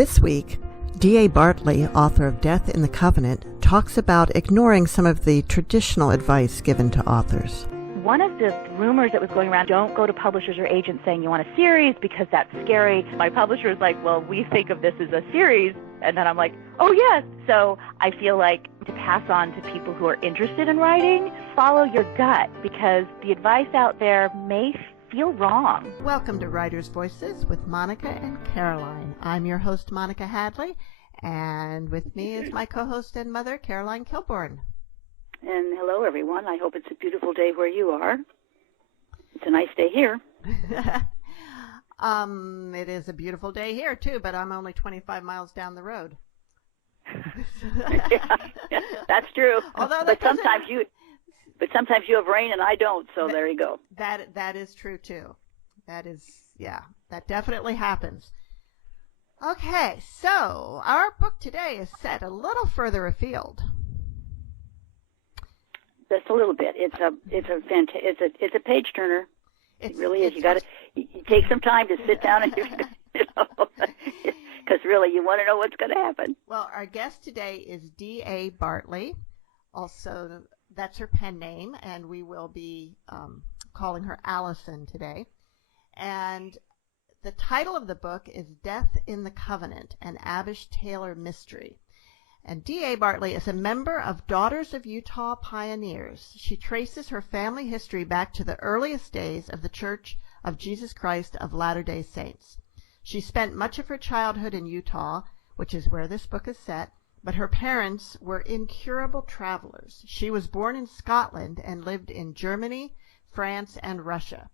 This week, D.A. Bartley, author of Death in the Covenant, talks about ignoring some of the traditional advice given to authors. One of the rumors that was going around, don't go to publishers or agents saying you want a series because that's scary. My publisher was like, well, we think of this as a series. And then I'm like, oh, yes. So I feel like to pass on to people who are interested in writing, follow your gut, because the advice out there may feel wrong. Welcome to Writers' Voices with Monica and Caroline. I'm your host, Monica Hadley, and with me is my co-host and mother, Caroline Kilborn. And hello, everyone. I hope it's a beautiful day where you are. It's a nice day here. It is a beautiful day here, too, but I'm only 25 miles down the road. Yeah, that's true. Although but sometimes you have rain and I don't, so there you go. That is true, too. That definitely happens. Okay, so our book today is set a little further afield. Just a little bit. It's a page turner. It really is. You take some time to sit down and because really you want to know what's going to happen. Well, our guest today is D.A. Bartley. Also, that's her pen name, and we will be calling her Allison today. And the title of the book is Death in the Covenant, an Abish Taylor Mystery. And D.A. Bartley is a member of Daughters of Utah Pioneers. She traces her family history back to the earliest days of the Church of Jesus Christ of Latter-day Saints. She spent much of her childhood in Utah, which is where this book is set, but her parents were incurable travelers. She was born in Scotland and lived in Germany, France, and Russia.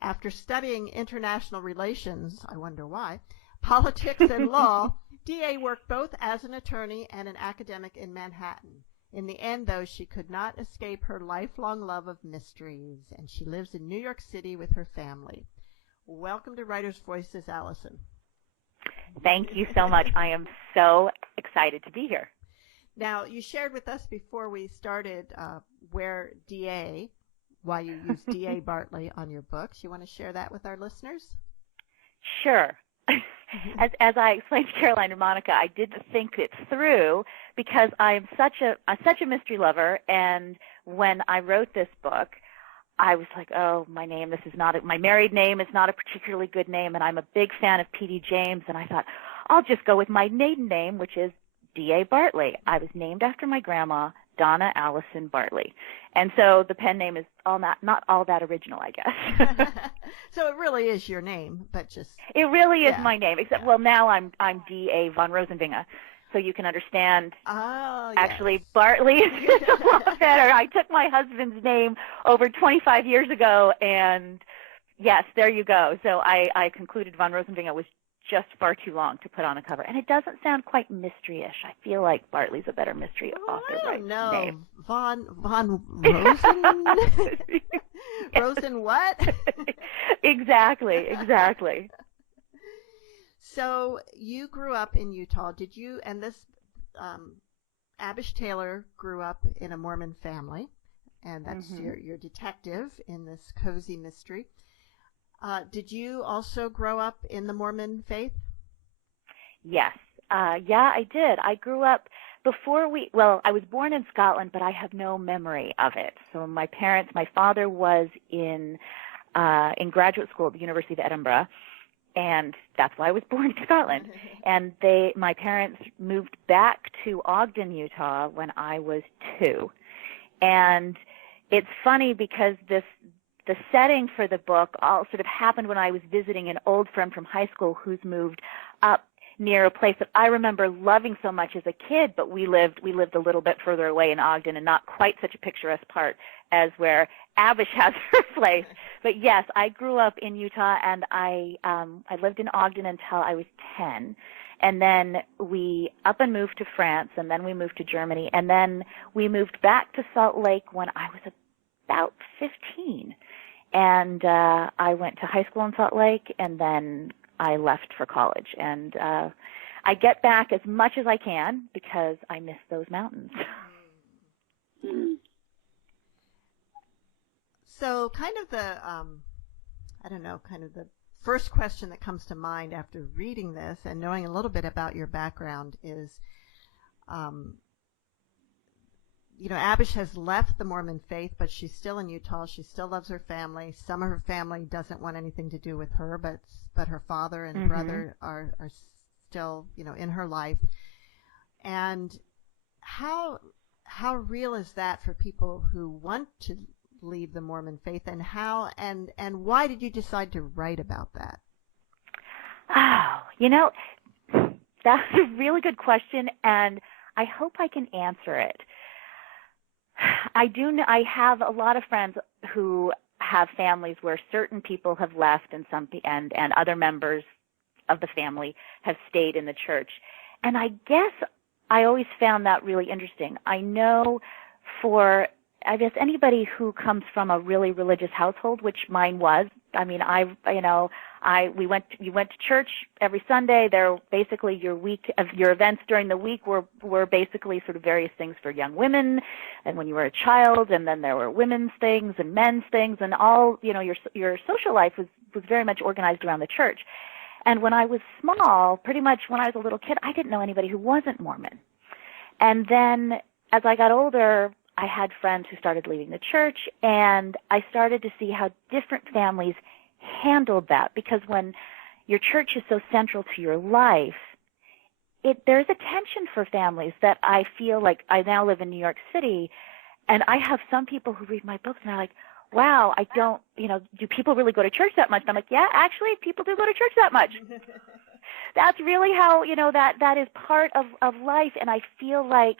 After studying international relations, I wonder why, politics and law, D.A. worked both as an attorney and an academic in Manhattan. In the end, though, she could not escape her lifelong love of mysteries, and she lives in New York City with her family. Welcome to Writers' Voices, Allison. Thank you so much. I am so excited to be here. Now, you shared with us before we started why you use D.A. Bartley on your books. You want to share that with our listeners? Sure. As I explained to Caroline and Monica, I did think it through because I'm such a mystery lover, and when I wrote this book, I was like, oh, my married name is not a particularly good name, and I'm a big fan of P.D. James, and I thought, I'll just go with my maiden name, which is D.A. Bartley. I was named after my grandma, Donna Allison Bartley. And so the pen name is not all that original, I guess. So it really is your name, but just... It really is my name, except, well, now I'm D.A. von Rosenvinge. So you can understand, actually, Bartley is a lot better. I took my husband's name over 25 years ago, and yes, there you go. So I concluded von Rosenvinge was just far too long to put on a cover. And it doesn't sound quite mystery-ish. I feel like Bartley's a better mystery author name. Von Rosen? Rosen what? Exactly. So you grew up in Utah. Did you, and this Abish Taylor grew up in a Mormon family, and that's your detective in this cozy mystery. Did you also grow up in the Mormon faith? Yes. I did. I grew up I was born in Scotland, but I have no memory of it. So my father was in graduate school at the University of Edinburgh, and that's why I was born in Scotland. And my parents moved back to Ogden, Utah when I was 2. And it's funny because the setting for the book all sort of happened when I was visiting an old friend from high school who's moved up near a place that I remember loving so much as a kid, but we lived a little bit further away in Ogden and not quite such a picturesque part as where Abish has her place. But yes, I grew up in Utah, and I lived in Ogden until I was 10. And then we up and moved to France, and then we moved to Germany, and then we moved back to Salt Lake when I was about 15. And I went to high school in Salt Lake, and then I left for college. And I get back as much as I can because I miss those mountains. So kind of the first question that comes to mind after reading this and knowing a little bit about your background is, Abish has left the Mormon faith, but she's still in Utah. She still loves her family. Some of her family doesn't want anything to do with her, but her father and brother are still, in her life. And how real is that for people who want to leave the Mormon faith, and why did you decide to write about that? Oh, that's a really good question, and I hope I can answer it. I have a lot of friends who have families where certain people have left and other members of the family have stayed in the church. And I guess I always found that really interesting. I know for, I guess, anybody who comes from a really religious household, which mine was. I mean, you went to church every Sunday. There, basically, your events during the week were basically sort of various things for young women, and when you were a child, and then there were women's things and men's things, and all, your social life was very much organized around the church. And when I was small, pretty much when I was a little kid, I didn't know anybody who wasn't Mormon. And then as I got older, I had friends who started leaving the church, and I started to see how different families handled that, because when your church is so central to your life, there's a tension for families that I feel like. I now live in New York City, and I have some people who read my books and are like, wow, I don't, do people really go to church that much? And I'm like, yeah, actually, people do go to church that much. That's really how, that is part of life. And I feel like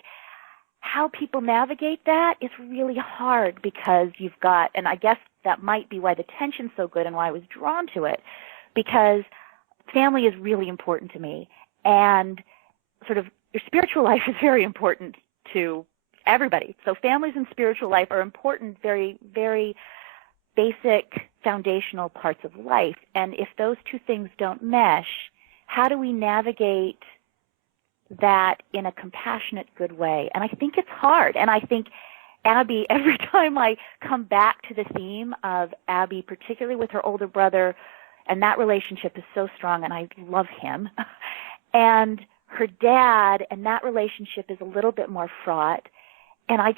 how people navigate that is really hard, because you've got, and I guess that might be why the tension's so good and why I was drawn to it, because family is really important to me. And sort of your spiritual life is very important to everybody. So families and spiritual life are important, very, very basic foundational parts of life. And if those two things don't mesh, how do we navigate that in a compassionate, good way? And I think it's hard. And I think Abby, every time I come back to the theme of Abby, particularly with her older brother, and that relationship is so strong, and I love him, and her dad, and that relationship is a little bit more fraught. And I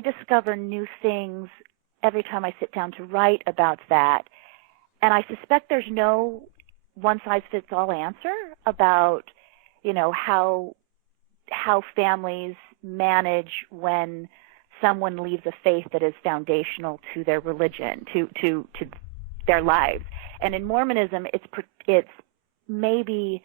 discover new things every time I sit down to write about that. And I suspect there's no one-size-fits-all answer about, how families manage when someone leaves a faith that is foundational to their religion, to their lives. And in Mormonism, it's maybe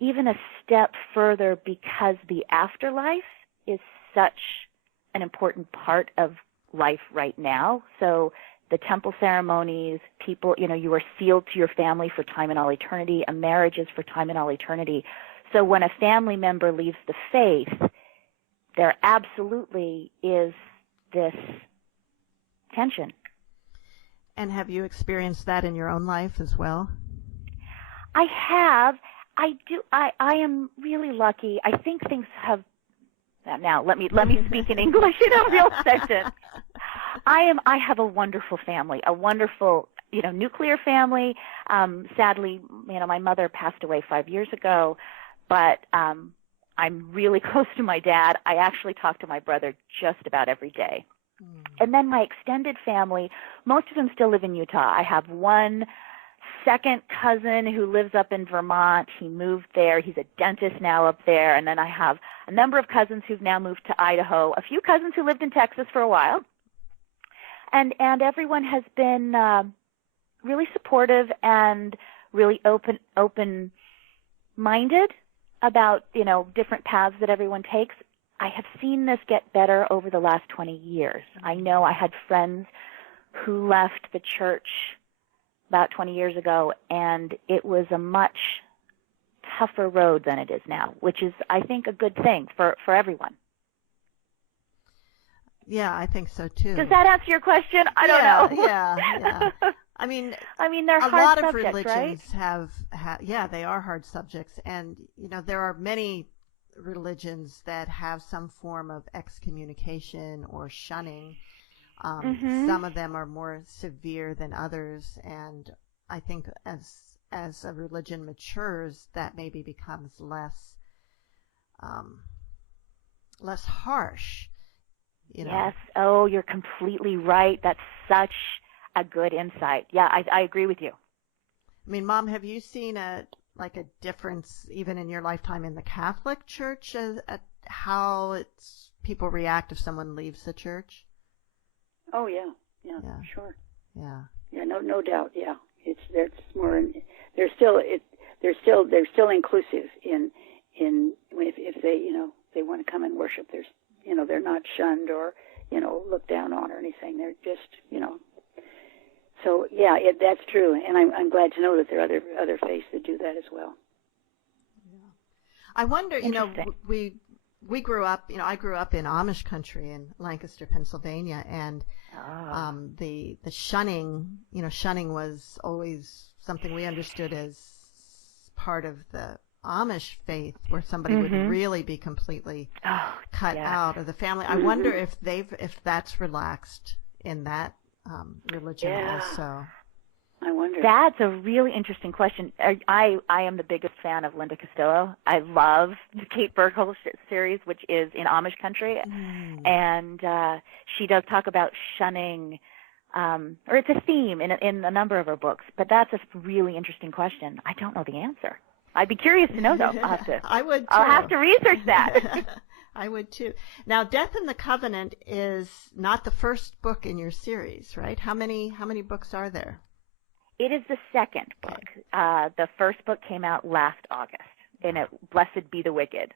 even a step further, because the afterlife is such an important part of life right now. So the temple ceremonies, people, you are sealed to your family for time and all eternity. A marriage is for time and all eternity. So when a family member leaves the faith, there absolutely is this tension. And have you experienced that in your own life as well? I have. I do. I am really lucky. I think things have. Now let me speak in English in a real sentence. I have a wonderful family, a wonderful, nuclear family. Sadly, my mother passed away 5 years ago, but I'm really close to my dad. I actually talk to my brother just about every day. And then my extended family, most of them still live in Utah. I have one second cousin who lives up in Vermont. He moved there. He's a dentist now up there. And then I have a number of cousins who've now moved to Idaho, a few cousins who lived in Texas for a while. And everyone has been really supportive and really open-minded about, different paths that everyone takes. I have seen this get better over the last 20 years. I know I had friends who left the church about 20 years ago, and it was a much tougher road than it is now, which is, I think, a good thing for everyone. Yeah, I think so too. Does that answer your question? I don't know. Yeah. I mean, they're hard a lot of subjects, religions right? they are hard subjects, and there are many religions that have some form of excommunication or shunning. Some of them are more severe than others, and I think as a religion matures, that maybe becomes less harsh. You know? Yes. Oh, you're completely right. That's such a good insight. Yeah, I agree with you. I mean, Mom, have you seen a difference even in your lifetime in the Catholic Church at how people react if someone leaves the church? Oh yeah, sure. Yeah. Yeah, no doubt. Yeah, there's more. They're still inclusive in if they want to come and worship. They're not shunned or looked down on or anything. They're just So yeah, that's true, and I'm glad to know that there are other faiths that do that as well. Yeah. I wonder, we grew up, I grew up in Amish country in Lancaster, Pennsylvania, and the shunning, shunning was always something we understood as part of the Amish faith, where somebody would really be completely cut out of the family. I wonder if that's relaxed in that religion also. I wonder. That's a really interesting question. I am the biggest fan of Linda Castillo. I love the Kate Burkholz series, which is in Amish country, and she does talk about shunning, or it's a theme in a number of her books. But that's a really interesting question. I don't know the answer. I'd be curious to know, though. I would too. I'll have to research that. I would too. Now, Death in the Covenant is not the first book in your series, right? How many books are there? It is the second book. The first book came out last August, and Blessed Be the Wicked.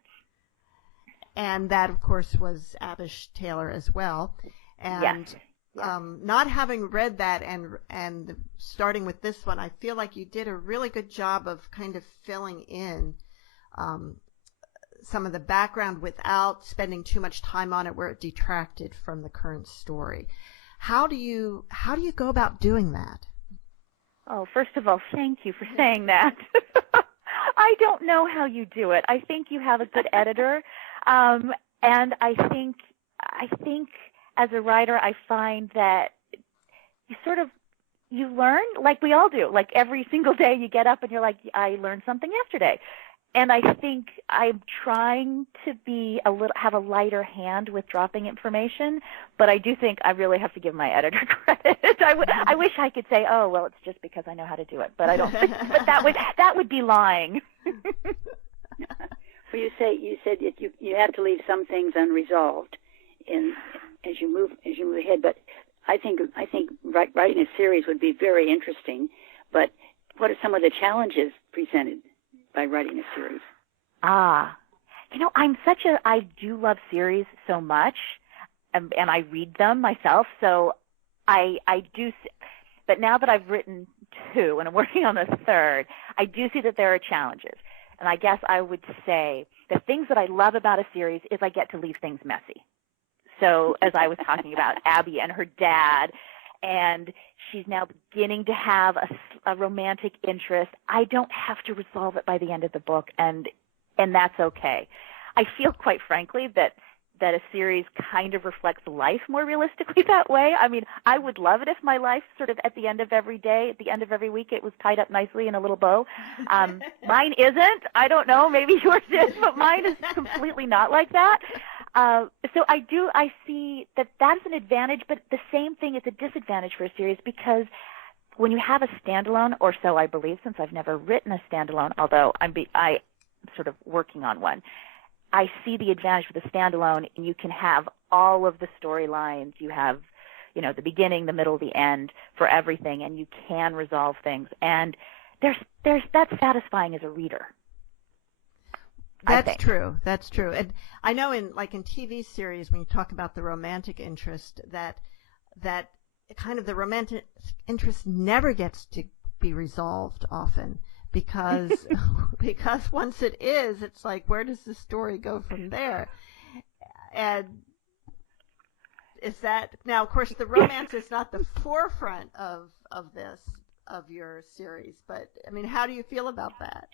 And that, of course, was Abish Taylor as well. And yes. Not having read that and starting with this one, I feel like you did a really good job of kind of filling in some of the background without spending too much time on it where it detracted from the current story. How do you go about doing that? Oh, first of all, thank you for saying that. I don't know how you do it. I think you have a good editor, and I think as a writer, I find that you learn like we all do. Like every single day, you get up and you're like, I learned something yesterday. And I think I'm trying to have a lighter hand with dropping information, but I do think I really have to give my editor credit. I wish I could say, oh, well, it's just because I know how to do it, but I don't. But that would be lying. Well, you said that you have to leave some things unresolved as you move ahead. But I think writing a series would be very interesting. But what are some of the challenges presented by writing a series? I do love series so much, and I read them myself, so I do, but now that I've written 2 and I'm working on the 3rd, I do see that there are challenges. And I guess I would say the things that I love about a series is I get to leave things messy. So as I was talking about Abby and her dad, and she's now beginning to have a romantic interest. I don't have to resolve it by the end of the book, and that's okay. I feel, quite frankly, that a series kind of reflects life more realistically that way. I mean, I would love it if my life sort of at the end of every day, at the end of every week, it was tied up nicely in a little bow. Mine isn't. I don't know. Maybe yours is, but mine is completely not like that. So I see that that's an advantage, but the same thing is a disadvantage for a series, because when you have a standalone, or so I believe, since I've never written a standalone, although I'm sort of working on one, I see the advantage with a standalone, and you can have all of the storylines. You have, the beginning, the middle, the end for everything, and you can resolve things. And that's satisfying as a reader. That's true. That's true. And I know in TV series, when you talk about the romantic interest, that kind of the romantic interest never gets to be resolved often, because once it is, it's like, where does the story go from there? And is that now? Of course, the romance is not the forefront of your series, but I mean, how do you feel about that?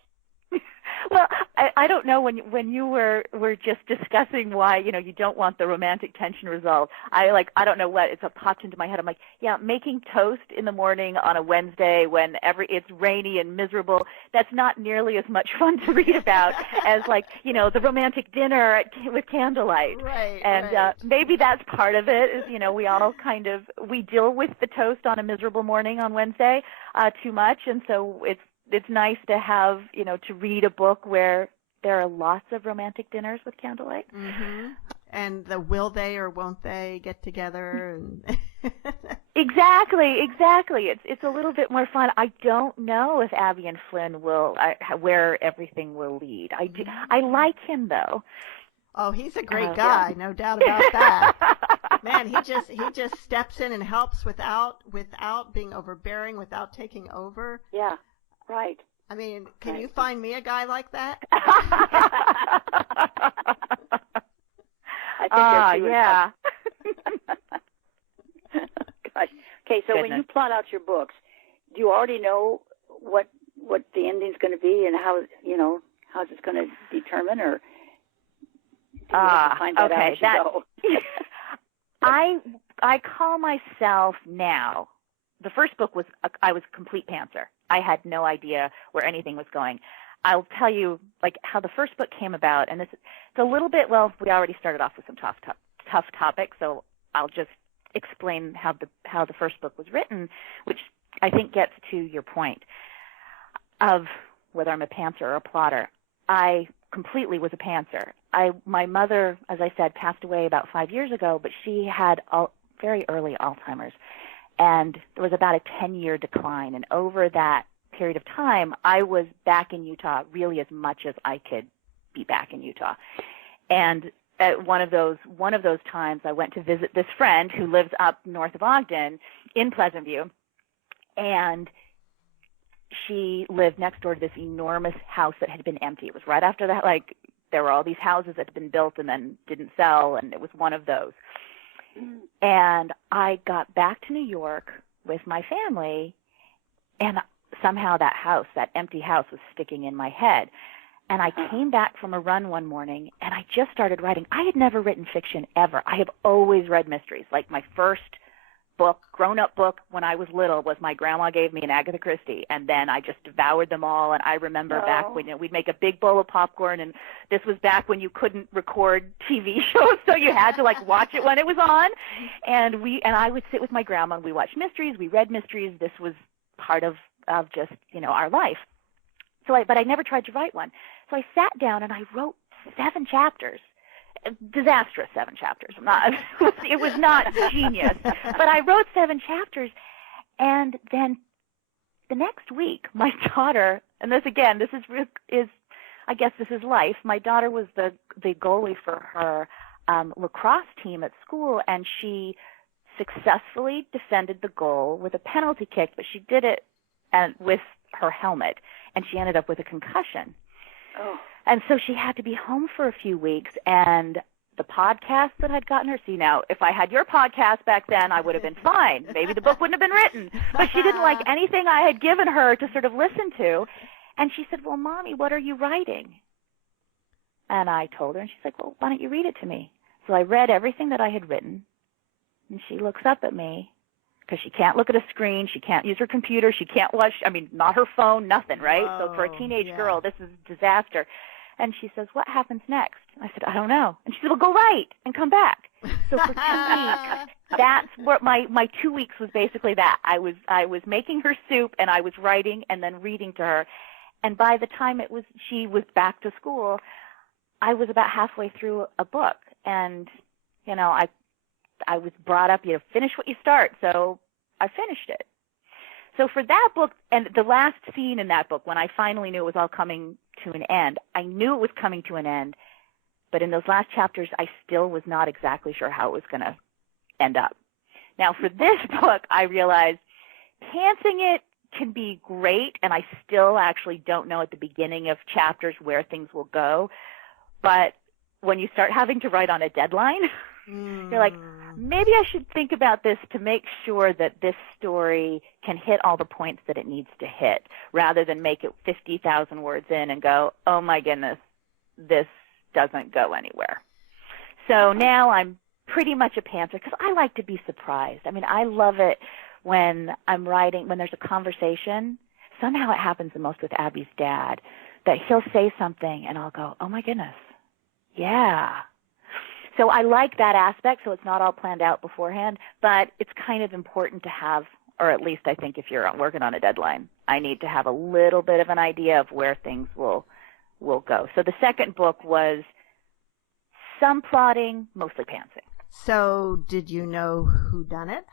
Well, I don't know, when you were just discussing why, you don't want the romantic tension resolved. I don't know what, it's popped into my head. I'm like, yeah, making toast in the morning on a Wednesday when it's rainy and miserable, that's not nearly as much fun to read about as the romantic dinner with candlelight. Right. And right. Maybe that's part of it is, we all we deal with the toast on a miserable morning on Wednesday too much. And so it's nice to have, to read a book where there are lots of romantic dinners with candlelight. Mm-hmm. And the will they or won't they get together? And Exactly. It's a little bit more fun. I don't know if Abby and Flynn where everything will lead. I like him though. Oh, he's a great guy, no doubt about that. Man, he just steps in and helps without being overbearing, without taking over. Yeah. Right. I mean, can you find me a guy like that? I think yeah. Gosh. Okay, so Goodness. when you plot out your books, do you already know what the ending's going to be and how's it's going to determine, or do you have to find that out as you go? I call myself now. The first book I was a complete pantser. I had no idea where anything was going. I'll tell you how the first book came about, and it's a little bit, well, we already started off with some tough topics, so I'll just explain how the first book was written, which I think gets to your point of whether I'm a pantser or a plotter. I completely was a pantser. My mother, as I said, passed away about 5 years ago, but she had very early Alzheimer's. And there was about a 10-year decline. And over that period of time, I was back in Utah really as much as I could be back in Utah. And at one of those times, I went to visit this friend who lives up north of Ogden in Pleasant View. And she lived next door to this enormous house that had been empty. It was right after that, there were all these houses that had been built and then didn't sell, and it was one of those. And I got back to New York with my family, and somehow that empty house was sticking in my head. And I came back from a run one morning, and I just started writing. I had never written fiction ever. I have always read mysteries. My first book, grown-up book when I was little, was my grandma gave me an Agatha Christie, and then I just devoured them all. And I remember back when we'd make a big bowl of popcorn, and this was back when you couldn't record TV shows, so you had to watch it when it was on. And I would sit with my grandma, and we watched mysteries, we read mysteries. This was part of just our life. But I never tried to write one. So I sat down and I wrote 7 chapters. Disastrous 7 chapters. It was not genius, but I wrote 7 chapters, and then the next week, my daughter, and this is I guess this is life. My daughter was the goalie for her lacrosse team at school, and she successfully defended the goal with a penalty kick, but she did it with her helmet, and she ended up with a concussion. Oh. And so she had to be home for a few weeks, and the podcast that had gotten her, see now, if I had your podcast back then, I would have been fine. Maybe the book wouldn't have been written. But she didn't like anything I had given her to sort of listen to. And she said, well, Mommy, what are you writing? And I told her, and she's like, well, why don't you read it to me? So I read everything that I had written, and she looks up at me, because she can't look at a screen, she can't use her computer, she can't watch, not her phone, nothing, right? So for a teenage girl, this is a disaster. And she says, what happens next? I said, I don't know. And she said, well, go write and come back. So for 2 weeks, that's what my 2 weeks was basically that. I was making her soup, and I was writing and then reading to her. And by the time she was back to school, I was about halfway through a book. And, I was brought up, finish what you start. So I finished it. So for that book, and the last scene in that book, when I finally knew it was all coming to an end, I knew it was coming to an end, but in those last chapters, I still was not exactly sure how it was going to end up. Now, for this book, I realized pantsing it can be great, and I still actually don't know at the beginning of chapters where things will go, but when you start having to write on a deadline, you're like, maybe I should think about this to make sure that this story can hit all the points that it needs to hit, rather than make it 50,000 words in and go, oh my goodness, this doesn't go anywhere. So now I'm pretty much a pantser because I like to be surprised. I mean, I love it when I'm writing, when there's a conversation. Somehow it happens the most with Abby's dad, that he'll say something and I'll go, oh my goodness, yeah. So I like that aspect, so it's not all planned out beforehand, but it's kind of important to have, or at least I think if you're working on a deadline, I need to have a little bit of an idea of where things will go. So the second book was some plotting, mostly pantsing. So did you know who done it?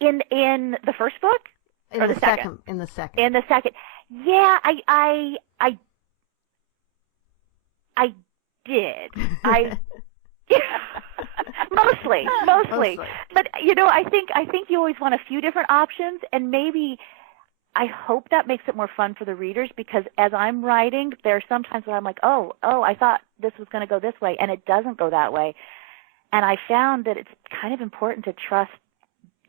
In the first book? Or the second? In the second. In the second. Yeah, I did. Mostly. But I think you always want a few different options, and maybe I hope that makes it more fun for the readers, because as I'm writing, there are some times where I'm like, oh, I thought this was going to go this way, and it doesn't go that way. And I found that it's kind of important to trust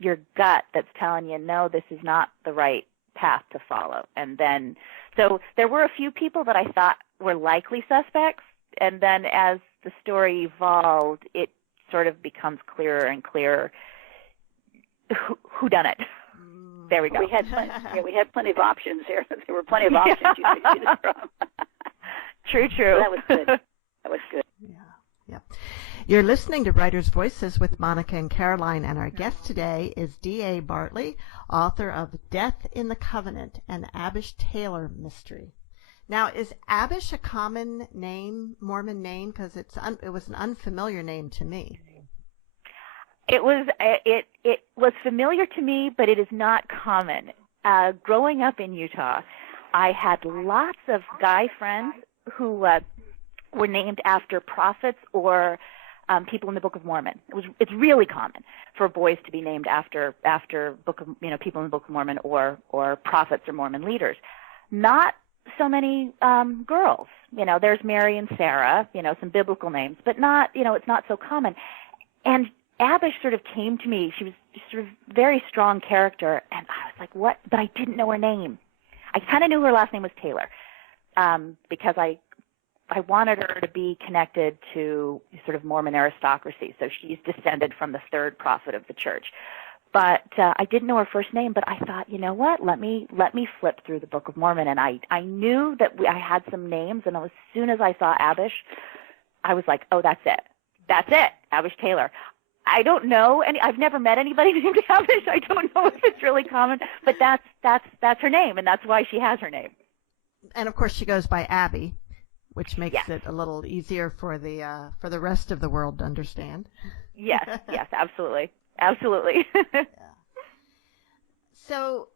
your gut that's telling you, no, this is not the right path to follow. And then, so there were a few people that I thought were likely suspects, and then as the story evolved, it sort of becomes clearer and clearer who done it. There we go. We had plenty of options here. There were plenty of options you could choose from. True. So that was good. Yeah. You're listening to Writers' Voices with Monica and Caroline, and our guest today is D.A. Bartley, author of Death in the Covenant, an Abish Taylor mystery. Now, is Abish a common name, Mormon name? Because it was an unfamiliar name to me. It was familiar to me, but it is not common. Growing up in Utah, I had lots of guy friends who were named after prophets or people in the Book of Mormon. It's really common for boys to be named after people in the Book of Mormon or prophets or Mormon leaders. Not so many girls. There's Mary and Sarah, some biblical names, but not, it's not so common. And Abish sort of came to me. She was just sort of very strong character, and I was like, what? But I didn't know her name. I kind of knew her last name was Taylor because I wanted her to be connected to sort of Mormon aristocracy. So she's descended from the third prophet of the church. But I didn't know her first name, but I thought, you know what, let me flip through the Book of Mormon. And I knew that I had some names, and as soon as I saw Abish, I was like, oh, that's it. That's it, Abish Taylor. I don't know I've never met anybody named Abish. I don't know if it's really common, but that's her name, and that's why she has her name. And of course she goes by Abby, which makes it a little easier for the rest of the world to understand. Yes, absolutely. Yeah. So,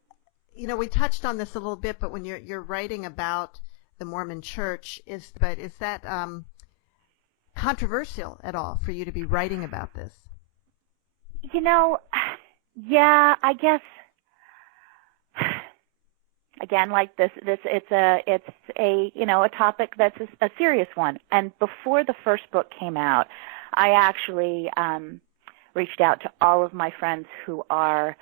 we touched on this a little bit, but when you're writing about the Mormon Church, is that controversial at all for you to be writing about this? Yeah, I guess. Again, like this, it's a topic that's a serious one. And before the first book came out, I actually reached out to all of my friends who are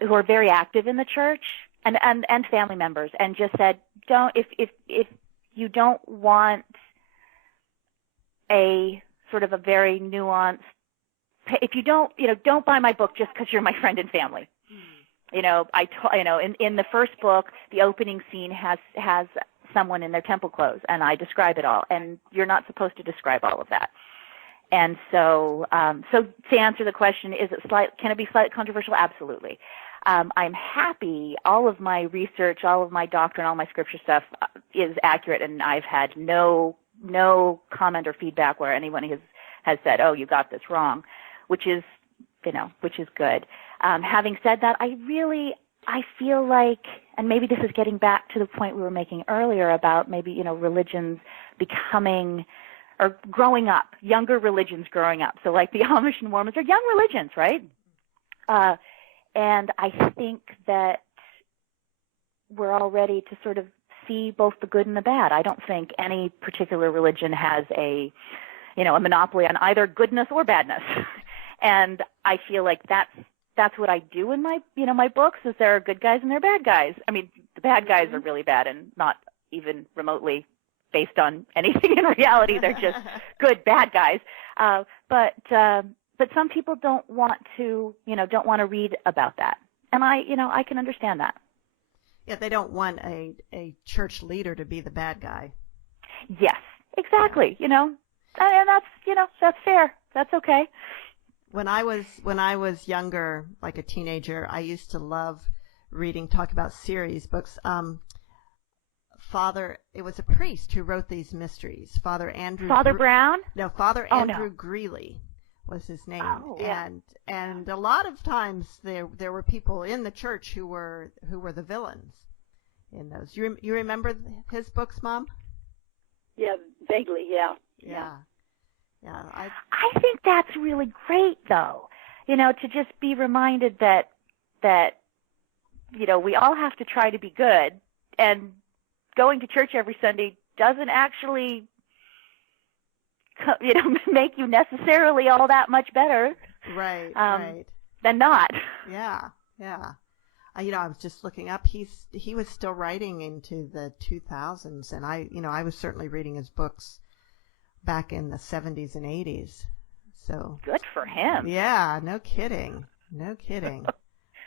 very active in the church and family members, and just said, if you don't want a sort of a very nuanced, if you don't buy my book just because you're my friend and family. In the first book, the opening scene has someone in their temple clothes, and I describe it all. And you're not supposed to describe all of that. And so to answer the question, can it be slightly controversial? Absolutely. I'm happy. All of my research, all of my doctrine, all my scripture stuff is accurate, and I've had no comment or feedback where anyone has said, "Oh, you got this wrong," which is good. Having said that, I feel like, and maybe this is getting back to the point we were making earlier about maybe, religions becoming or growing up, younger religions growing up. So like the Amish and Mormons are young religions, right? And I think that we're all ready to sort of see both the good and the bad. I don't think any particular religion has a monopoly on either goodness or badness. And I feel like that's what I do in my books, is there are good guys and there are bad guys. I mean, the bad guys are really bad and not even remotely based on anything in reality. They're just good bad guys. But some people don't want to read about that. And I can understand that. Yeah, they don't want a church leader to be the bad guy. Yes, exactly. And that's fair. That's okay. When I was younger, like a teenager, I used to love talk about series books. It was a priest who wrote these mysteries. Father Brown? No, Father Andrew Greeley was his name. Oh, yeah. And a lot of times there were people in the church who were the villains in those. You remember his books, Mom? Yeah, vaguely, yeah. Yeah. Yeah. I think that's really great, though. To just be reminded that we all have to try to be good, and going to church every Sunday doesn't actually make you necessarily all that much better. Right. Than not. Yeah. I was just looking up. He was still writing into the 2000s, and I was certainly reading his books back in the 70s and 80s. So good for him. Yeah, no kidding.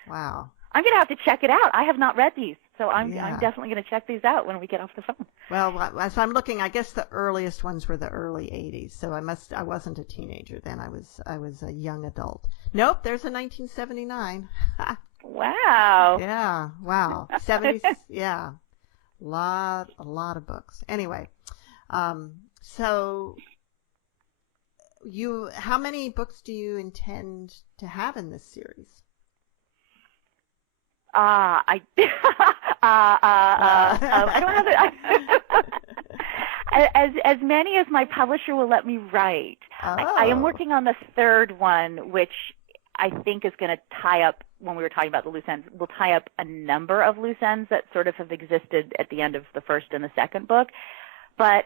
Wow. I'm going to have to check it out. I have not read these, so I'm definitely going to check these out when we get off the phone. Well, as I'm looking, I guess the earliest ones were the early 80s. So I wasn't a teenager then. I was a young adult. Nope, there's a 1979. Wow. Yeah, wow. 70s, yeah. A lot of books. Anyway, so how many books do you intend to have in this series? I don't have it. As many as my publisher will let me write. Oh. I am working on the third one, which I think is going to tie up, when we were talking about the loose ends, will tie up a number of loose ends that sort of have existed at the end of the first and the second book. But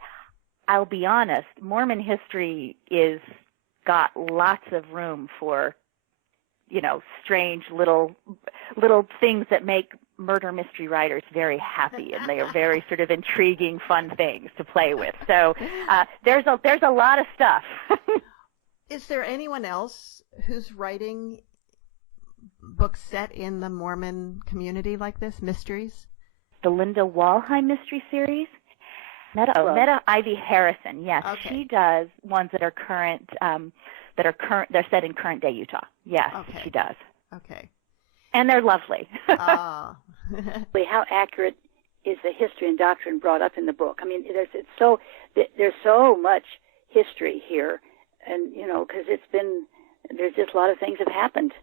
I'll be honest, Mormon history is got lots of room for, strange little things that make murder mystery writers very happy, and they are very sort of intriguing, fun things to play with. So there's a lot of stuff. Is there anyone else who's writing books set in the Mormon community like this, mysteries? The Linda Walheim mystery series. Meta Ivy Harrison, yes, okay. She does ones that are current. They're set in current day Utah. Yes, okay. She does. Okay. And they're lovely. How accurate is the history and doctrine brought up in the book? I mean, there's so much history here, and because there's just a lot of things have happened.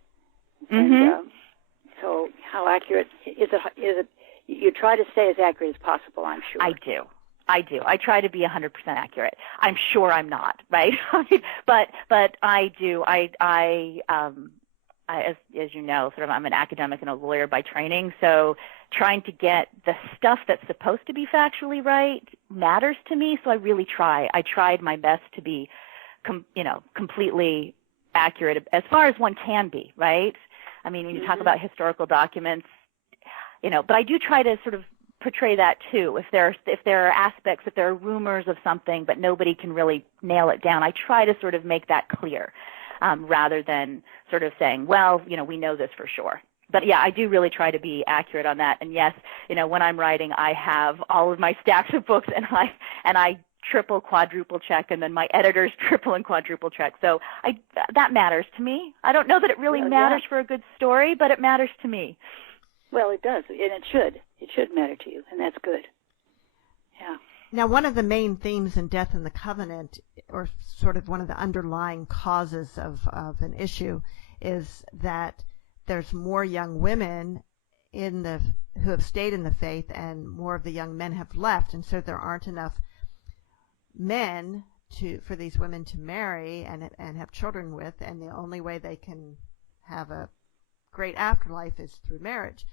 Mm-hmm. And so, how accurate is it? You try to stay as accurate as possible, I'm sure. I do. I try to be 100% accurate. I'm sure I'm not, right? but I do. As you know, sort of, I'm an academic and a lawyer by training, so trying to get the stuff that's supposed to be factually right matters to me. So I really try. I tried my best to be, completely accurate as far as one can be, right? I mean, when you talk about historical documents, but I do try to sort of portray that too. If there are aspects, if there are rumors of something, but nobody can really nail it down, I try to sort of make that clear, rather than sort of saying, well, we know this for sure. But yeah, I do really try to be accurate on that. And yes, when I'm writing, I have all of my stacks of books, and I triple, quadruple check, and then my editors triple and quadruple check. So that matters to me. I don't know that it really matters for a good story, but it matters to me. Well, it does, and it should. It should matter to you, and that's good. Yeah. Now, one of the main themes in Death in the Covenant, or sort of one of the underlying causes of an issue, is that there's more young women who have stayed in the faith, and more of the young men have left, and so there aren't enough men for these women to marry and have children with, and the only way they can have a great afterlife is through marriage.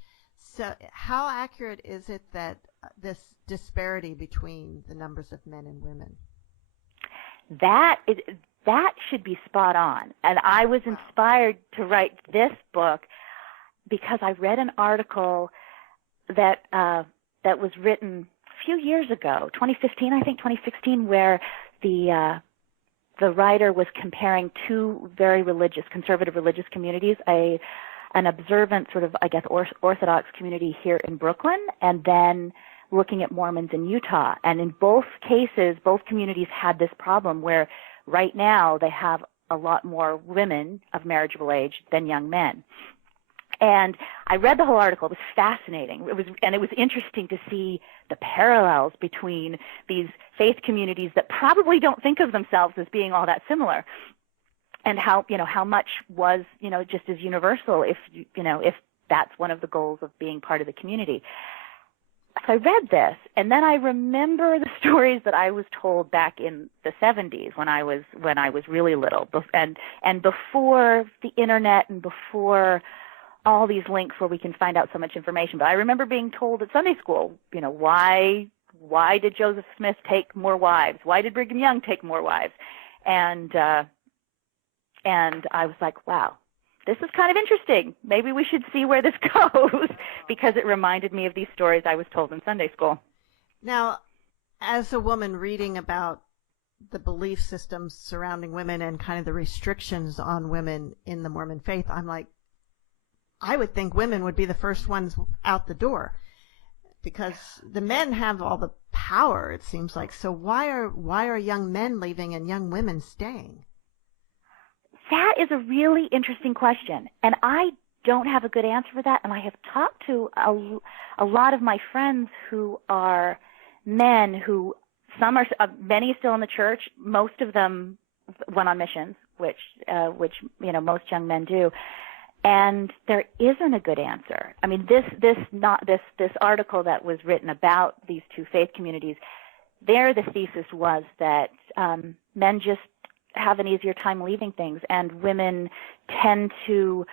So how accurate is it that this disparity between the numbers of men and women? That should be spot on. And I was inspired to write this book because I read an article that was written a few years ago, 2015, I think 2016, where the writer was comparing two very religious, conservative religious communities, an observant sort of, I guess, Orthodox community here in Brooklyn, and then looking at Mormons in Utah. And in both cases, both communities had this problem where right now they have a lot more women of marriageable age than young men. And I read the whole article. It was fascinating. It was interesting to see the parallels between these faith communities that probably don't think of themselves as being all that similar, and how much was, just as universal if that's one of the goals of being part of the community. So I read this, and then I remember the stories that I was told back in the 70s when I was really little, and before the internet and before all these links where we can find out so much information. But I remember being told at Sunday school, why did Joseph Smith take more wives? Why did Brigham Young take more wives? And I was like, wow, this is kind of interesting. Maybe we should see where this goes, because it reminded me of these stories I was told in Sunday school. Now, as a woman reading about the belief systems surrounding women and kind of the restrictions on women in the Mormon faith, I'm like, I would think women would be the first ones out the door, because the men have all the power, it seems like. So why are young men leaving and young women staying? That is a really interesting question, and I don't have a good answer for that. And I have talked to a lot of my friends who are men who, some are, many still in the church. Most of them went on missions, which most young men do. And there isn't a good answer. I mean, this article that was written about these two faith communities, the thesis was that men just have an easier time leaving things, and women tend to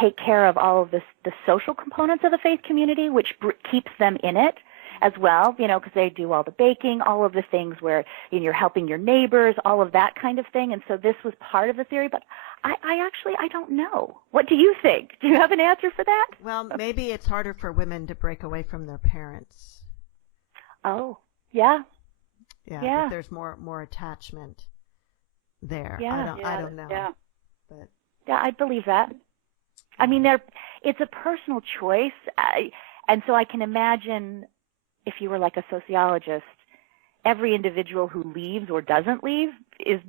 take care of all of the social components of the faith community, which keeps them in it as well, because they do all the baking, all of the things where you're helping your neighbors, all of that kind of thing. And so this was part of the theory, but I don't know. What do you think? Do you have an answer for that? Well, maybe it's harder for women to break away from their parents. Oh, yeah. Yeah. There's more attachment there. Yeah. I don't know. Yeah. But yeah, I believe that. I mean, it's a personal choice. And so I can imagine, if you were like a sociologist, every individual who leaves or doesn't leave is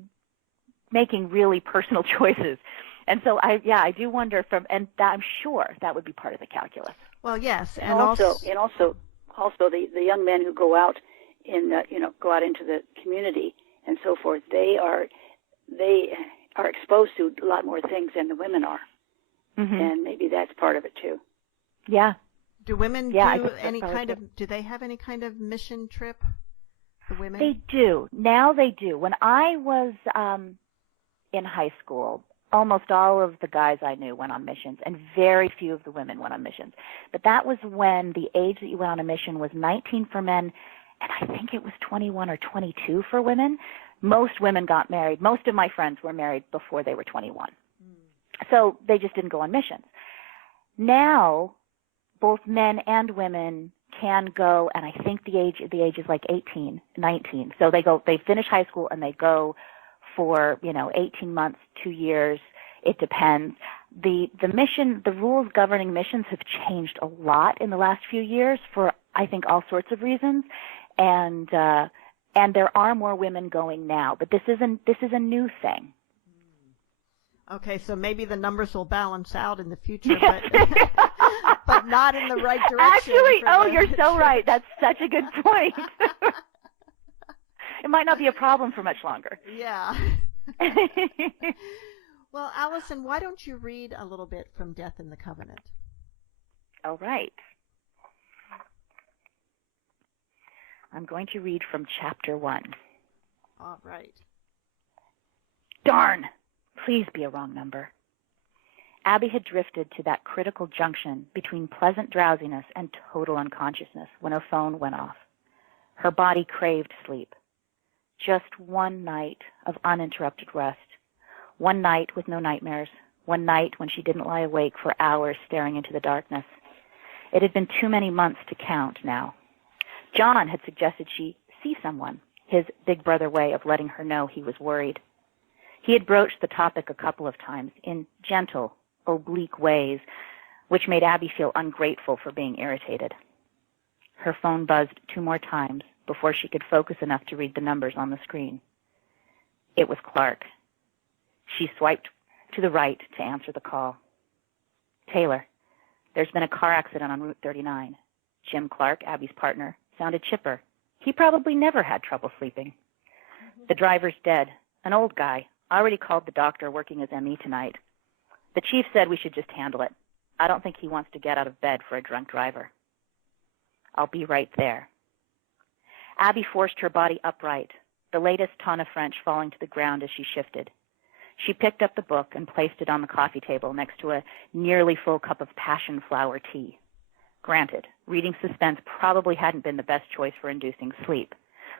making really personal choices. And so I do wonder and I'm sure that would be part of the calculus. Well, yes. And also the young men who go out go out into the community and so forth, they are exposed to a lot more things than the women are. Mm-hmm. And maybe that's part of it too. Yeah. Do women do they have any kind of mission trip, the women? They do. Now they do. When I was in high school, almost all of the guys I knew went on missions, and very few of the women went on missions. But that was when the age that you went on a mission was 19 for men, and I think it was 21 or 22 for women. Most women got married. Most of my friends were married before they were 21. So they just didn't go on missions. Now, both men and women can go, and I think the age is like 18, 19. So they finish high school and they go for, 18 months, 2 years. It depends. The rules governing missions have changed a lot in the last few years for, I think, all sorts of reasons. And there are more women going now, but this is a new thing. Okay, so maybe the numbers will balance out in the future, but not in the right direction. Actually, you're so right. That's such a good point. It might not be a problem for much longer. Yeah. Well, Allison, why don't you read a little bit from Death in the Covenant? All right. I'm going to read from chapter 1. All right. Darn! Please be a wrong number. Abby had drifted to that critical junction between pleasant drowsiness and total unconsciousness when her phone went off. Her body craved sleep. Just one night of uninterrupted rest. One night with no nightmares. One night when she didn't lie awake for hours staring into the darkness. It had been too many months to count now. John had suggested she see someone, his big brother way of letting her know he was worried. He had broached the topic a couple of times in gentle, oblique ways, which made Abby feel ungrateful for being irritated. Her phone buzzed 2 more times before she could focus enough to read the numbers on the screen. It was Clark. She swiped to the right to answer the call. Taylor, there's been a car accident on Route 39. Jim Clark, Abby's partner, sounded chipper. He probably never had trouble sleeping. The driver's dead, an old guy, already called the doctor working as ME tonight. The chief said we should just handle it. I don't think he wants to get out of bed for a drunk driver. I'll be right there. Abby forced her body upright, the latest ton of French falling to the ground as she shifted. She picked up the book and placed it on the coffee table next to a nearly full cup of passion flower tea. Granted, reading suspense probably hadn't been the best choice for inducing sleep,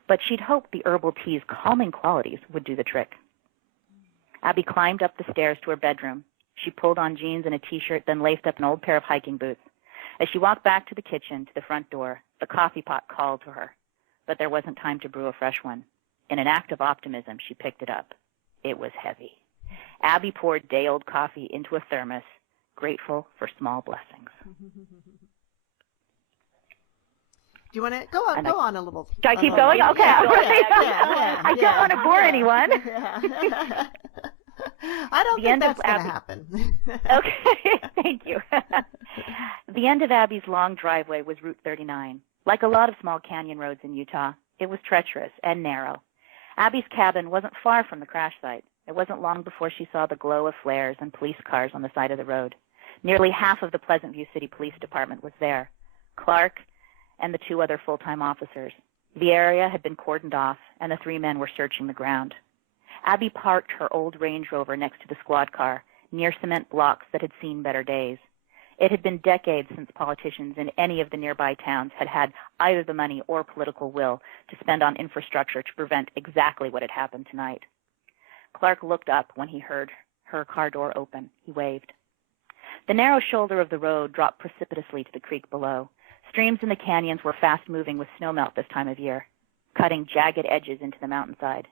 but she'd hoped the herbal tea's calming qualities would do the trick. Abby climbed up the stairs to her bedroom. She pulled on jeans and a T-shirt, then laced up an old pair of hiking boots. As she walked back to the kitchen, to the front door, the coffee pot called to her, but there wasn't time to brew a fresh one. In an act of optimism, she picked it up. It was heavy. Abby poured day-old coffee into a thermos, grateful for small blessings. Do you want to go on a little? Should I keep going? Okay. Yeah, yeah, I don't want to bore anyone. Yeah. I don't think that's going to happen. Okay, thank you. The end of Abby's long driveway was Route 39. Like a lot of small canyon roads in Utah, it was treacherous and narrow. Abby's cabin wasn't far from the crash site. It wasn't long before she saw the glow of flares and police cars on the side of the road. Nearly half of the Pleasant View City Police Department was there. Clark and the 2 other full-time officers. The area had been cordoned off, and the 3 men were searching the ground. Abby parked her old Range Rover next to the squad car, near cement blocks that had seen better days. It had been decades since politicians in any of the nearby towns had had either the money or political will to spend on infrastructure to prevent exactly what had happened tonight. Clark looked up when he heard her car door open. He waved. The narrow shoulder of the road dropped precipitously to the creek below. Streams in the canyons were fast-moving with snowmelt this time of year, cutting jagged edges into the mountainside.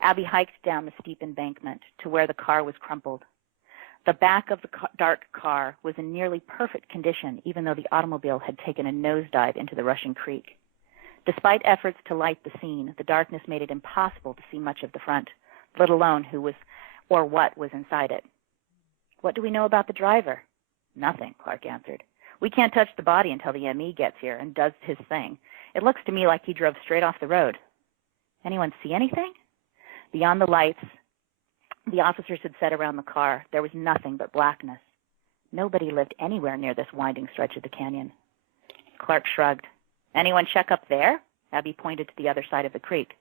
Abby hiked down the steep embankment to where the car was crumpled. The back of the dark car was in nearly perfect condition, even though the automobile had taken a nosedive into the rushing creek. Despite efforts to light the scene, the darkness made it impossible to see much of the front, let alone who was or what was inside it. What do we know about the driver? Nothing, Clark answered. We can't touch the body until the ME gets here and does his thing. It looks to me like he drove straight off the road. Anyone see anything? Beyond the lights the officers had set around the car, there was nothing but blackness. Nobody lived anywhere near this winding stretch of the canyon. Clark shrugged. Anyone check up there? Abby pointed to the other side of the creek.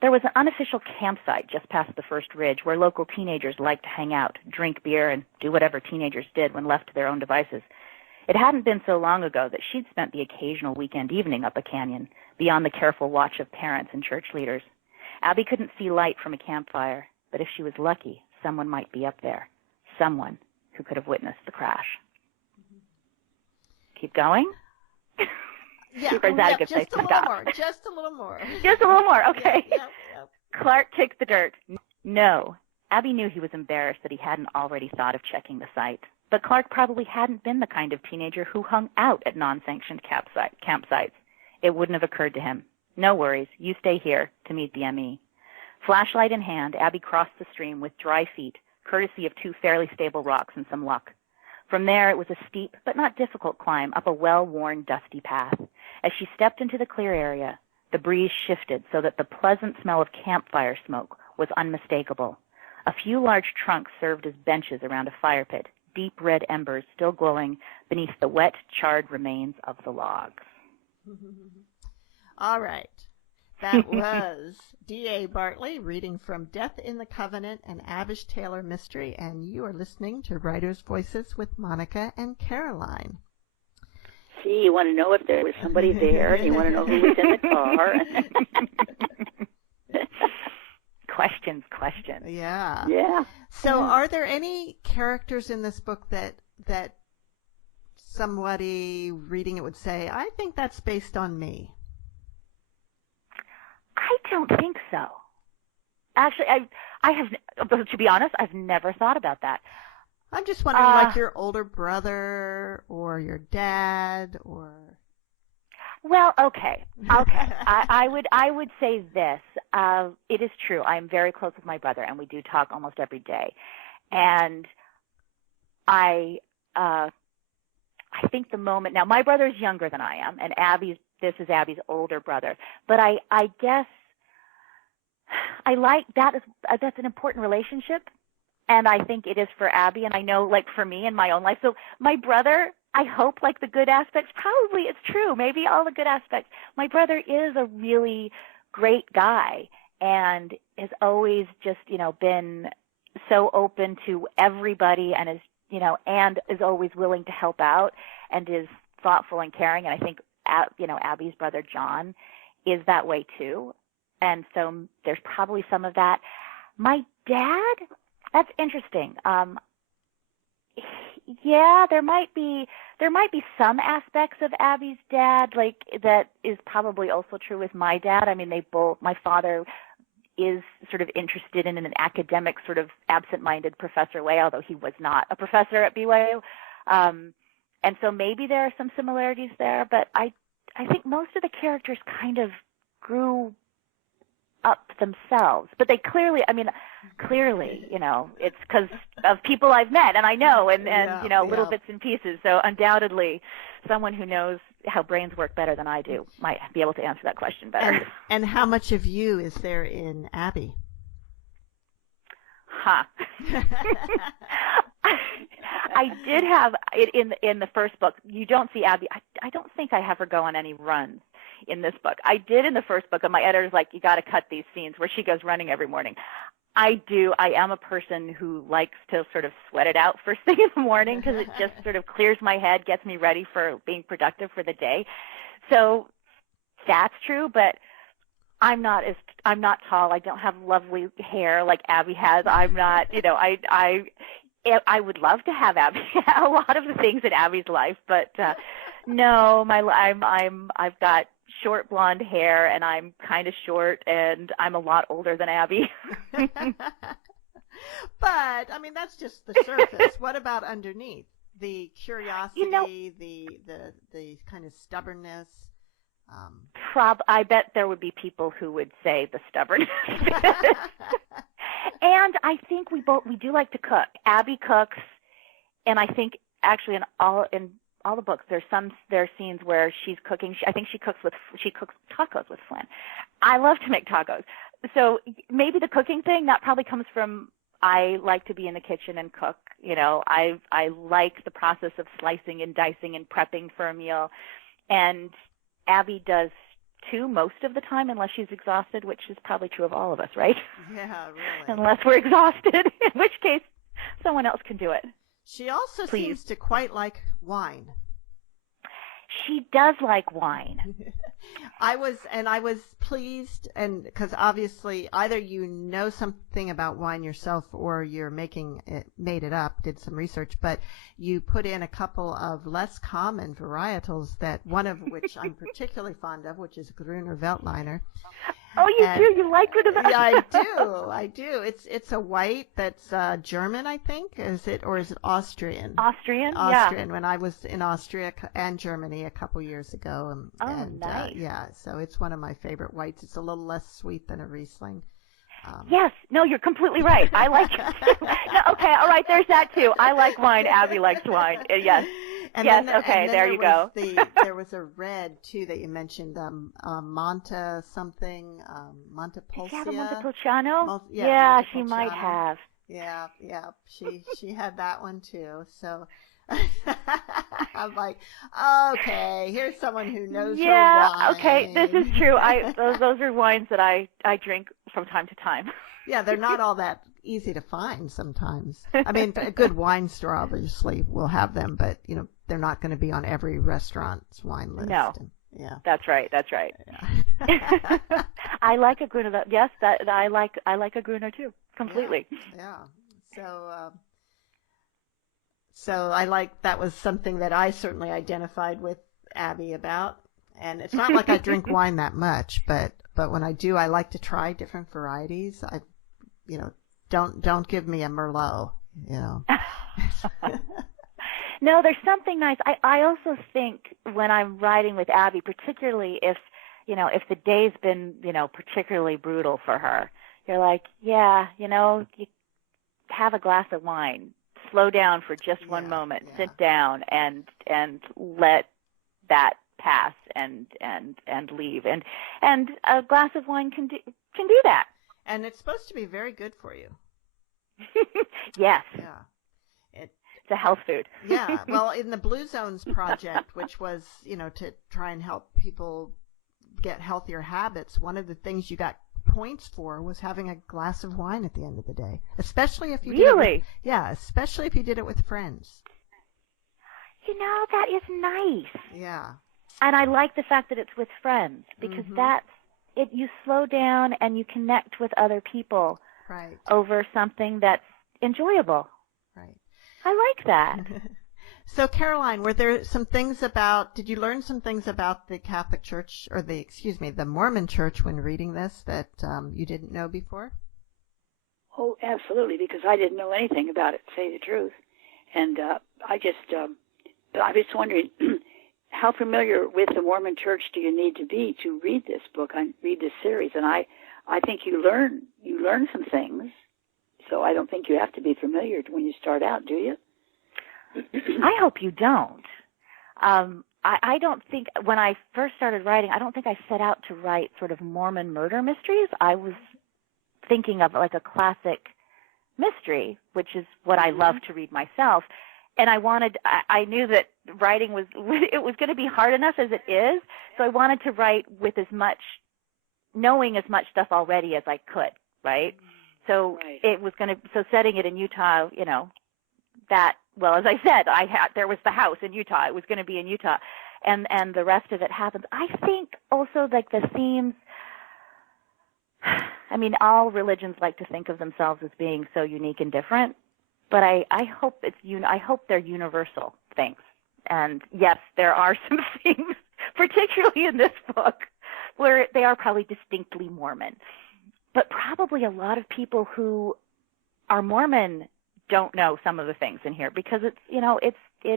There was an unofficial campsite just past the first ridge where local teenagers liked to hang out, drink beer, and do whatever teenagers did when left to their own devices. It hadn't been so long ago that she'd spent the occasional weekend evening up a canyon, beyond the careful watch of parents and church leaders. Abby couldn't see light from a campfire, but if she was lucky, someone might be up there, someone who could have witnessed the crash. Keep going? Yeah, or is that a good place to stop? Just a little more. Just a little more, okay. Yep. Clark kicked the dirt. No. Abby knew he was embarrassed that he hadn't already thought of checking the site. But Clark probably hadn't been the kind of teenager who hung out at non-sanctioned campsites. It wouldn't have occurred to him. No worries. You stay here to meet the ME. Flashlight in hand, Abby crossed the stream with dry feet, courtesy of 2 fairly stable rocks and some luck. From there, it was a steep but not difficult climb up a well-worn, dusty path. As she stepped into the clear area, the breeze shifted so that the pleasant smell of campfire smoke was unmistakable. A few large trunks served as benches around a fire pit, deep red embers still glowing beneath the wet, charred remains of the logs. All right. That was D.A. Bartley reading from Death in the Covenant, an Abish Taylor mystery, and you are listening to Writers' Voices with Monica and Caroline. See, you want to know if there was somebody there, and you want to know who was in the car. Questions. Yeah. Yeah. So are there any characters in this book that somebody reading it would say, I think that's based on me? don't think so. Actually, I have, to be honest, I've never thought about that. I'm just wondering, like your older brother or your dad or. Well, okay. I would say this. It is true. I'm very close with my brother, and we do talk almost every day. And I think the moment now, my brother's younger than I am, and this is Abby's older brother. But I guess I like that's an important relationship, and I think it is for Abby, and I know, like, for me in my own life. So my brother, I hope, like, the good aspects, probably it's true, maybe all the good aspects. My brother is a really great guy and has always just, been so open to everybody and is always willing to help out and is thoughtful and caring. And I think, Abby's brother John is that way too. And so there's probably some of that. My dad, that's interesting. Yeah, there might be some aspects of Abby's dad, like, that is probably also true with my dad. I mean, my father is sort of interested in an academic, sort of absent-minded professor way, although he was not a professor at BYU. And so maybe there are some similarities there, but I think most of the characters kind of grew up themselves, but they clearly, it's because of people I've met and I know, and little bits and pieces. So undoubtedly, someone who knows how brains work better than I do might be able to answer that question better. And how much of you is there in Abby? I did have it in the first book. You don't see Abby. I don't think I have her go on any runs in this book. I did in the first book, and my editor's like, you got to cut these scenes where she goes running every morning. I do. I am a person who likes to sort of sweat it out first thing in the morning because it just sort of clears my head, gets me ready for being productive for the day. So that's true, but I'm not tall. I don't have lovely hair like Abby has. I'm not, I would love to have Abby a lot of the things in Abby's life, but no, I've got short blonde hair and I'm kind of short and I'm a lot older than Abby. But I mean, that's just the surface. What about underneath? The curiosity, the kind of stubbornness. I bet there would be people who would say the stubbornness. And I think we do like to cook. Abby cooks, and I think actually in all the books there are scenes where she's cooking. I think she cooks tacos with Flynn. I love to make tacos. So maybe the cooking thing, that probably comes from, I like to be in the kitchen and cook. I like the process of slicing and dicing and prepping for a meal. And Abby does too most of the time, unless she's exhausted, which is probably true of all of us, right? Yeah, really. Unless we're exhausted, in which case someone else can do it. She also seems to quite like wine. She does like wine. I was pleased, and because obviously either you know something about wine yourself or you're made it up, did some research, but you put in a couple of less common varietals, that one of which I'm particularly fond of, which is Gruner Veltliner. Oh, you do? You like Gruner Veltliner? Yeah, I do. It's a white that's German, I think. Is it Austrian? Austrian, yeah. When I was in Austria and Germany a couple years ago. Nice. Yeah, so it's one of my favorite whites. It's a little less sweet than a Riesling. Yes. No, you're completely right. I like it too. No, okay, all right, there's that too. I like wine. Abby likes wine. Yes. Okay, there you go. There was a red, too, that you mentioned, Monte something, Montepulciano. Is that a Montepulciano? Yeah, she might have. Yeah, she had that one, too, so I'm like, okay, here's someone who knows her wine. Yeah, okay, this is true. Those are wines that I drink from time to time. Yeah, they're not all that easy to find sometimes. I mean, a good wine store obviously will have them, but they're not going to be on every restaurant's wine list. No. Yeah. That's right. Yeah. I like a Gruner. Yes, I like a Gruner too. Completely. Yeah. So I like, that was something that I certainly identified with Abby about. And it's not like I drink wine that much, but but when I do, I like to try different varieties. Don't give me a Merlot, No, there's something nice. I also think when I'm writing with Abby, particularly if the day's been, particularly brutal for her, you're like, you have a glass of wine, slow down for just one moment, sit down and let that pass and leave. And a glass of wine can do that. And it's supposed to be very good for you. Yes. Yeah. It's a health food. Yeah. Well, in the Blue Zones project, which was, to try and help people get healthier habits, one of the things you got points for was having a glass of wine at the end of the day, especially if you especially if you did it with friends. That is nice. Yeah. And I like the fact that it's with friends because that's it. You slow down and you connect with other people over something that's enjoyable. Right. I like that. So, Caroline, were there some things did you learn some things about the Catholic Church, or the Mormon Church when reading this that you didn't know before? Oh, absolutely, because I didn't know anything about it, to say the truth. And I was wondering, how familiar with the Mormon Church do you need to be to read this book, read this series? And I think you learn some things, so I don't think you have to be familiar when you start out, do you? I hope you don't. I don't think, when I first started writing, I don't think I set out to write sort of Mormon murder mysteries. I was thinking of like a classic mystery, which is what I love to read myself. And I knew that writing was going to be hard enough as it is, so I wanted to write with knowing as much stuff already as I could, right? So it was so setting it in Utah, as I said, there was the house in Utah. It was going to be in Utah, and the rest of it happens. I think also like the themes. I mean, all religions like to think of themselves as being so unique and different, but I hope I hope they're universal things. And yes, there are some things, particularly in this book, where they are probably distinctly Mormon, but probably a lot of people who are Mormon don't know some of the things in here because it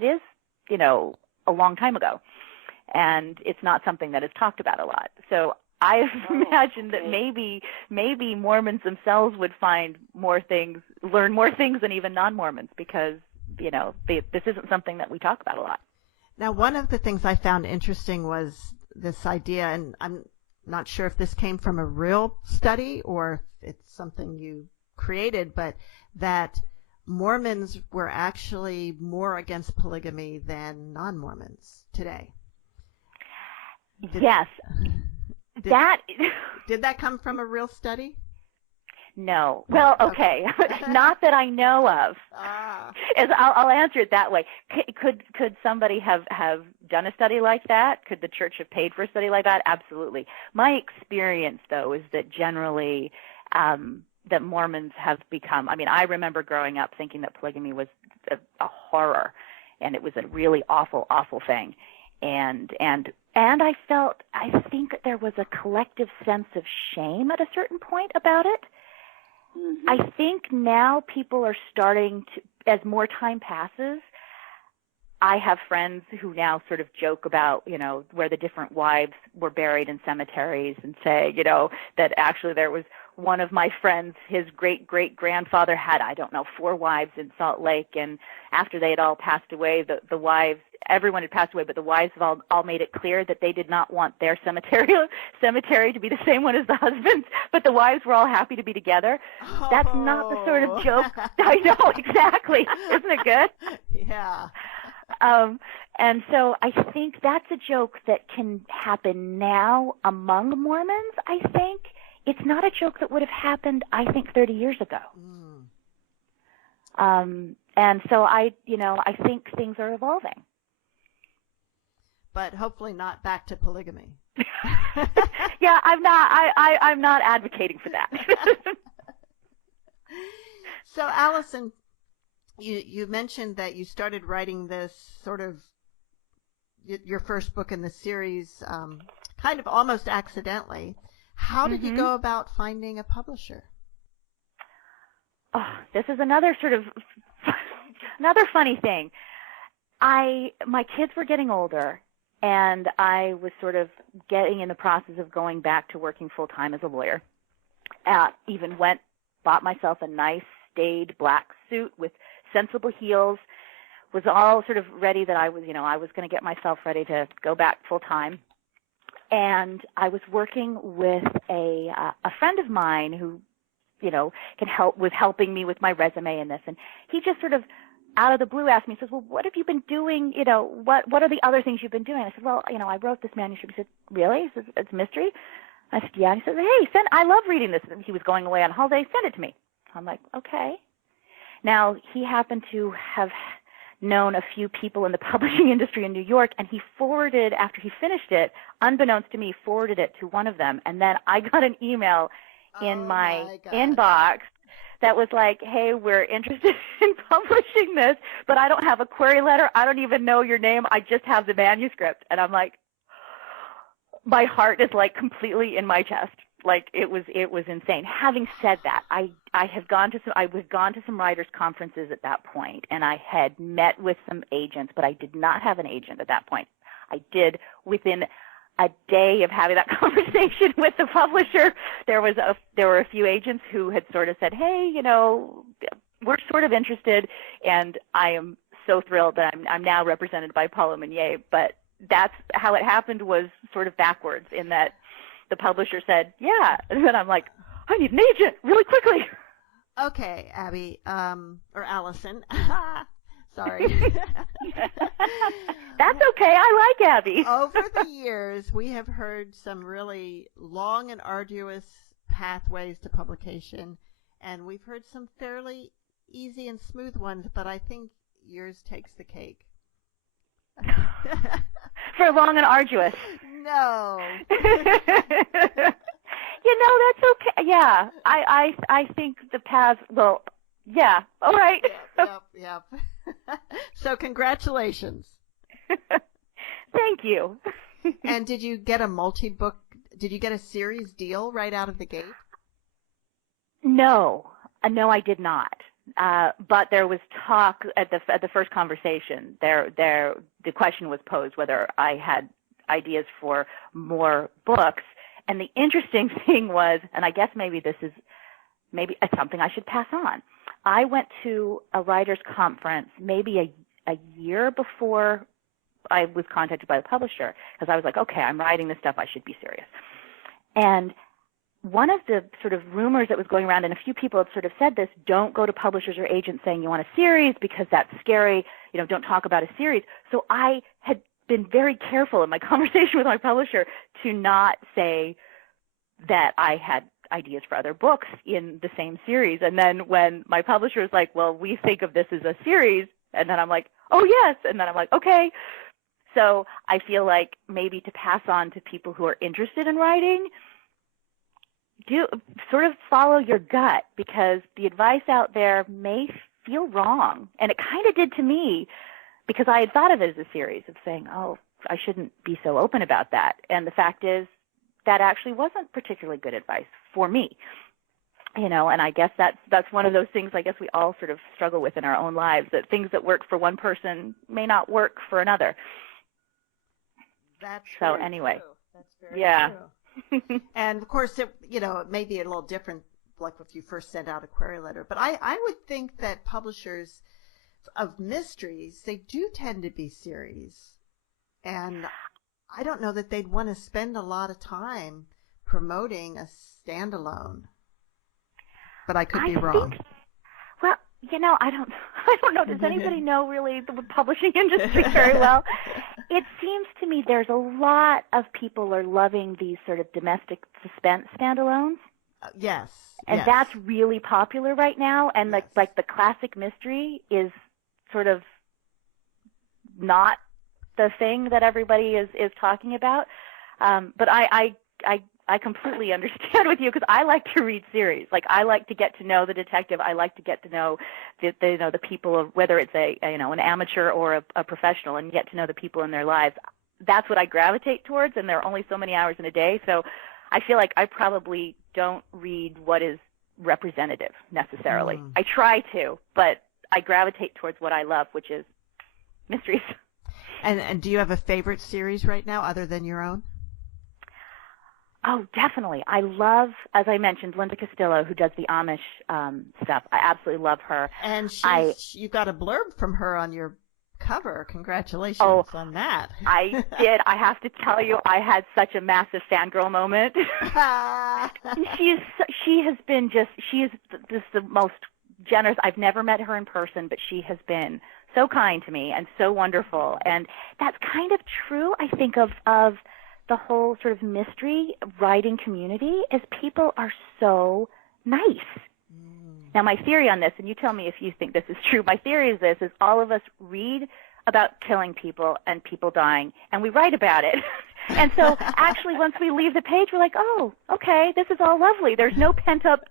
is a long time ago, and it's not something that is talked about a lot. So I imagine that maybe Mormons themselves would learn more things than even non-Mormons because this isn't something that we talk about a lot. Now, one of the things I found interesting was this idea, and I'm not sure if this came from a real study or if it's something you created, but that Mormons were actually more against polygamy than non-Mormons today. Yes. Did that come from a real study? No. Well, okay. Not that I know of. I'll answer it that way. Could somebody have done a study like that? Could the church have paid for a study like that? Absolutely. My experience, though, is that generally that Mormons have become, I mean, I remember growing up thinking that polygamy was a horror, and it was a really awful, awful thing. And I think there was a collective sense of shame at a certain point about it. Mm-hmm. I think now people are starting to, as more time passes, I have friends who now sort of joke about, where the different wives were buried in cemeteries and say, that actually there was one of my friends, his great-great-grandfather had, 4 wives in Salt Lake, and after they had all passed away, the wives, everyone had passed away, but the wives have all made it clear that they did not want their cemetery to be the same one as the husband's, but the wives were all happy to be together. Oh. That's not the sort of joke. I know, exactly. Isn't it good? Yeah. And so I think that's a joke that can happen now among Mormons, I think. It's not a joke that would have happened, I think, 30 years ago. And so I think things are evolving. But hopefully not back to polygamy. Yeah, I'm not advocating for that. So, Allison, you mentioned that you started writing this sort of your first book in the series kind of almost accidentally. How did you go about finding a publisher? Oh, this is another another funny thing. My kids were getting older, and I was sort of getting in the process of going back to working full-time as a lawyer. Even bought myself a nice staid black suit with sensible heels, was all sort of ready that I was going to get myself ready to go back full-time. And I was working with a friend of mine who, was helping me with my resume and this. And he just sort of out of the blue asked me, he says, well, what have you been doing? What are the other things you've been doing? I said, well, I wrote this manuscript. He said, really? He says, it's mystery? I said, yeah. He said, hey, I love reading this. And he was going away on holiday. Send it to me. I'm like, okay. Now, he happened to have known a few people in the publishing industry in New York, and he forwarded, after he finished it, unbeknownst to me, forwarded it to one of them. And then I got an email in my inbox that was like, hey, we're interested in publishing this, but I don't have a query letter. I don't even know your name. I just have the manuscript. And I'm like, my heart is like completely in my chest. Like it was insane. Having said that, I had gone to some writers' conferences at that point, and I had met with some agents, but I did not have an agent at that point. I did within a day of having that conversation with the publisher. There were a few agents who had sort of said, hey, we're sort of interested, and I am so thrilled that I'm now represented by Paula Meunier. But that's how it happened, was sort of backwards, in that the publisher said, yeah. And then I'm like, I need an agent really quickly. Okay, Abby, or Allison. Sorry. That's okay. I like Abby. Over the years, we have heard some really long and arduous pathways to publication, and we've heard some fairly easy and smooth ones, but I think yours takes the cake. For long and arduous. No. That's okay. Yeah, I think the path. Well, yeah. All right. Yep. So congratulations. Thank you. And did you get a series deal right out of the gate? No, I did not. But there was talk at the first conversation. The question was posed whether I had ideas for more books. And the interesting thing was, and I guess maybe it's something I should pass on. I went to a writers' conference maybe a year before I was contacted by the publisher, because I was like, okay, I'm writing this stuff. I should be serious. And one of the sort of rumors that was going around, and a few people had sort of said this, don't go to publishers or agents saying you want a series because that's scary. Don't talk about a series. So I had been very careful in my conversation with my publisher to not say that I had ideas for other books in the same series. And then when my publisher was like, well, we think of this as a series, and then I'm like, oh, yes. And then I'm like, okay. So I feel like maybe to pass on to people who are interested in writing, do sort of follow your gut, because the advice out there may feel wrong. And it kind of did to me, because I had thought of it as a series of saying, oh, I shouldn't be so open about that. And the fact is that actually wasn't particularly good advice for me. And I guess that's one of those things I guess we all sort of struggle with in our own lives, that things that work for one person may not work for another. That's so anyway. True. That's very true. And of course, it may be a little different, like if you first sent out a query letter. But I would think that publishers of mysteries, they do tend to be series. And I don't know that they'd want to spend a lot of time promoting a standalone. But I could be wrong. Well, I don't know. Does anybody know really the publishing industry very well? It seems to me there's a lot of people are loving these sort of domestic suspense standalones. Yes. And that's really popular right now. And yes. like the classic mystery is sort of not the thing that everybody is talking about. But I completely understand with you, because I like to read series. Like I like to get to know the detective. I like to get to know the people, whether it's an amateur or a professional, and get to know the people in their lives. That's what I gravitate towards, and there are only so many hours in a day. So I feel like I probably don't read what is representative necessarily. I try to, but I gravitate towards what I love, which is mysteries. And do you have a favorite series right now other than your own? Oh, definitely. I love, as I mentioned, Linda Castillo, who does the Amish stuff. I absolutely love her. And you got a blurb from her on your cover. Congratulations on that. I did. I have to tell you, I had such a massive fangirl moment. She has been she is the most generous. I've never met her in person, but she has been so kind to me and so wonderful. And that's kind of true, I think, of the whole sort of mystery writing community, is people are so nice. Now, my theory on this, and you tell me if you think this is true, my theory is all of us read about killing people and people dying, and we write about it. And so actually once we leave the page, we're like, oh, okay, this is all lovely. There's no pent-up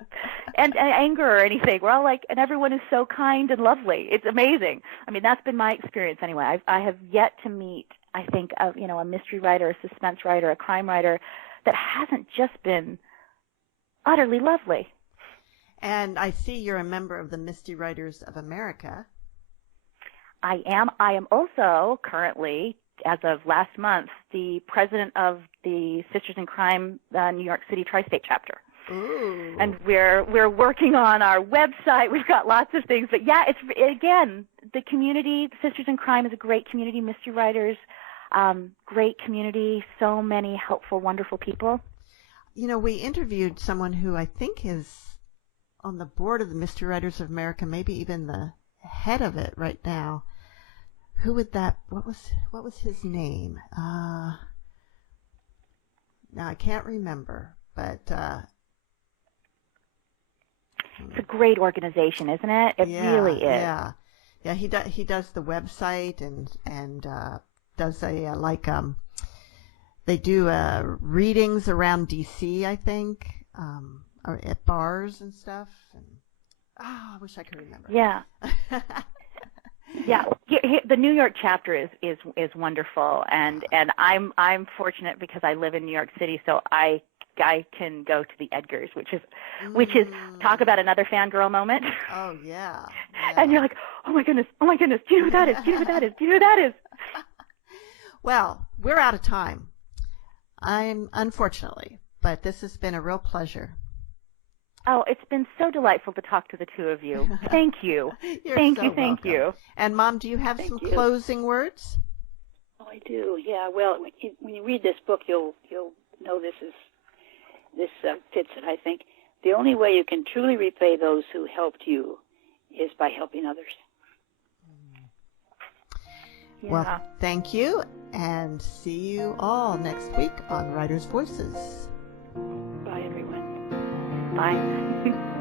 anger or anything. We're all like, and everyone is so kind and lovely. It's amazing. I mean, that's been my experience anyway. I have yet to meet, I think, a mystery writer, a suspense writer, a crime writer that hasn't just been utterly lovely. And I see you're a member of the Mystery Writers of America. I am. I am also currently, as of last month, the president of the Sisters in Crime New York City Tri-State chapter. Ooh. And we're working on our website. We've got lots of things. But yeah, it's, again, the community, Sisters in Crime is a great community, mystery writers, great community, so many helpful, wonderful people. You know, we interviewed someone who I think is on the board of the Mystery Writers of America, maybe even the head of it right now. Who would that? What was his name? Now I can't remember, but it's a great organization, isn't it? It really is. Yeah. He does the website and does they do readings around DC, I think, or at bars and stuff. And I wish I could remember. Yeah. Yeah, the New York chapter is wonderful, and I'm fortunate because I live in New York City, so I can go to the Edgars, which is talk about another fangirl moment. Oh yeah. And you're like, oh my goodness, do you know who that is? Do you know who that is? Do you know who that is? Well, we're out of time. Unfortunately, but this has been a real pleasure. Oh, it's been so delightful to talk to the two of you. Thank you. Thank you. And Mom, do you have some closing words? Oh, I do. Yeah. Well, when you read this book, you'll know this fits it. I think the only way you can truly repay those who helped you is by helping others. Yeah. Well, thank you, and see you all next week on Writers' Voices. Bye, everyone. Bye.